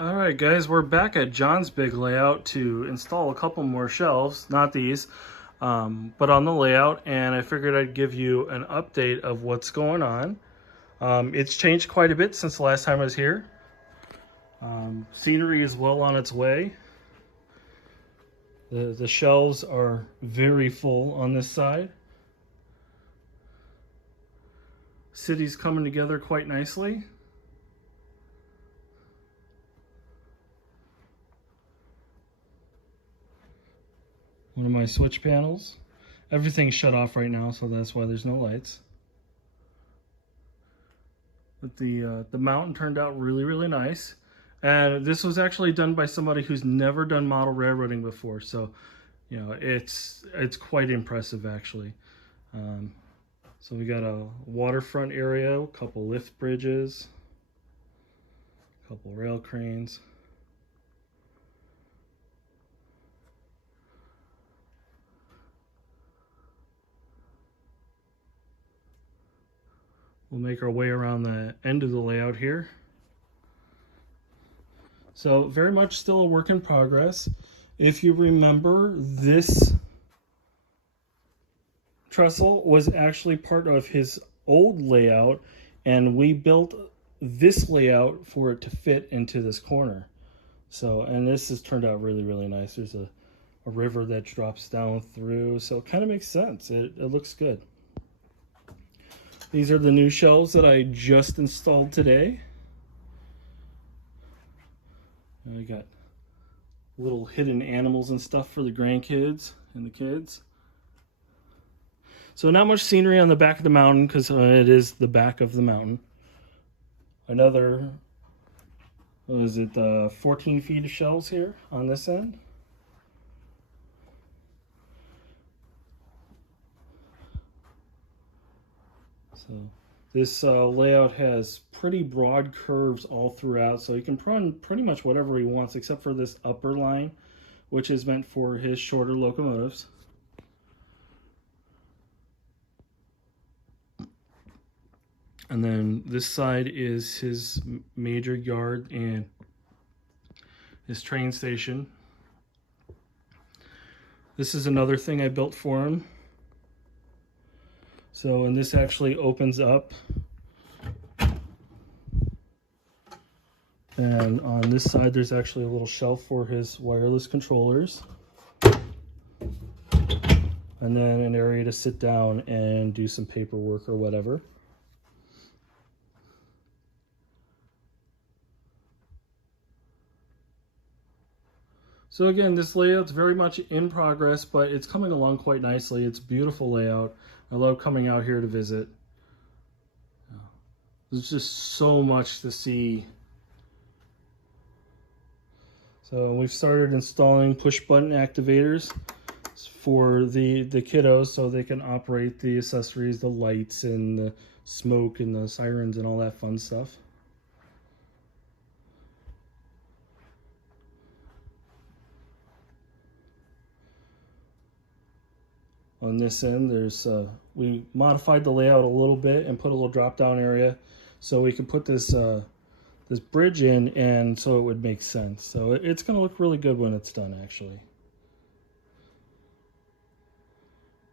Alright guys, we're back at John's big layout to install a couple more shelves, not these, but on the layout, and I figured I'd give you an update of what's going on. It's changed quite a bit since the last time I was here. Scenery is well on its way. The shelves are very full on this side. City's coming together quite nicely. One of my switch panels. Everything's shut off right now, so that's why there's no lights. But the mountain turned out really nice. And this was actually done by somebody who's never done model railroading before, so you know it's quite impressive actually. So we got a waterfront area, a couple lift bridges, a couple rail cranes. We'll make our way around the end of the layout here. So very much still a work in progress. If you remember, this trestle was actually part of his old layout, and we built this layout for it to fit into this corner. So, and this has turned out really nice. There's a river that drops down through, so it kind of makes sense. It looks good. These are the new shelves that I just installed today. I got little hidden animals and stuff for the grandkids and the kids. So not much scenery on the back of the mountain because it is the back of the mountain. Another, what is it, 14 feet of shelves here on this end. So this layout has pretty broad curves all throughout, so he can run pretty much whatever he wants except for this upper line, which is meant for his shorter locomotives. And then this side is his major yard and his train station. This is another thing I built for him. So, and this actually opens up, and on this side there's actually a little shelf for his wireless controllers, and then an area to sit down and do some paperwork or whatever. So again, this layout's very much in progress, but it's coming along quite nicely. It's a beautiful layout. I love coming out here to visit. There's just so much to see. So we've started installing push button activators for the kiddos so they can operate the accessories, the lights and the smoke and the sirens and all that fun stuff. On this end, there's we modified the layout a little bit and put a little drop-down area so we can put this this bridge in, and so it would make sense. So it's going to look really good when it's done, actually.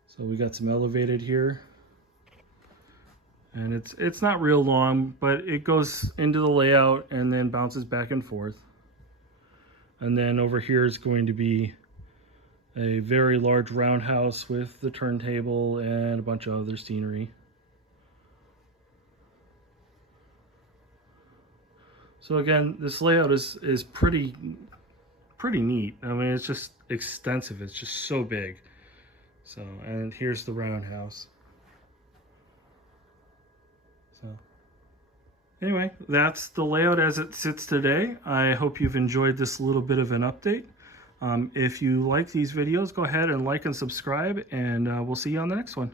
So we got some elevated here, and it's not real long, but it goes into the layout and then bounces back and forth. And then over here is going to be a very large roundhouse with the turntable and a bunch of other scenery. So again, this layout is pretty neat. I mean, it's just extensive. It's just so big. So, and here's the roundhouse. So anyway, that's the layout as it sits today. I hope you've enjoyed this little bit of an update. If you like these videos, go ahead and like and subscribe, and we'll see you on the next one.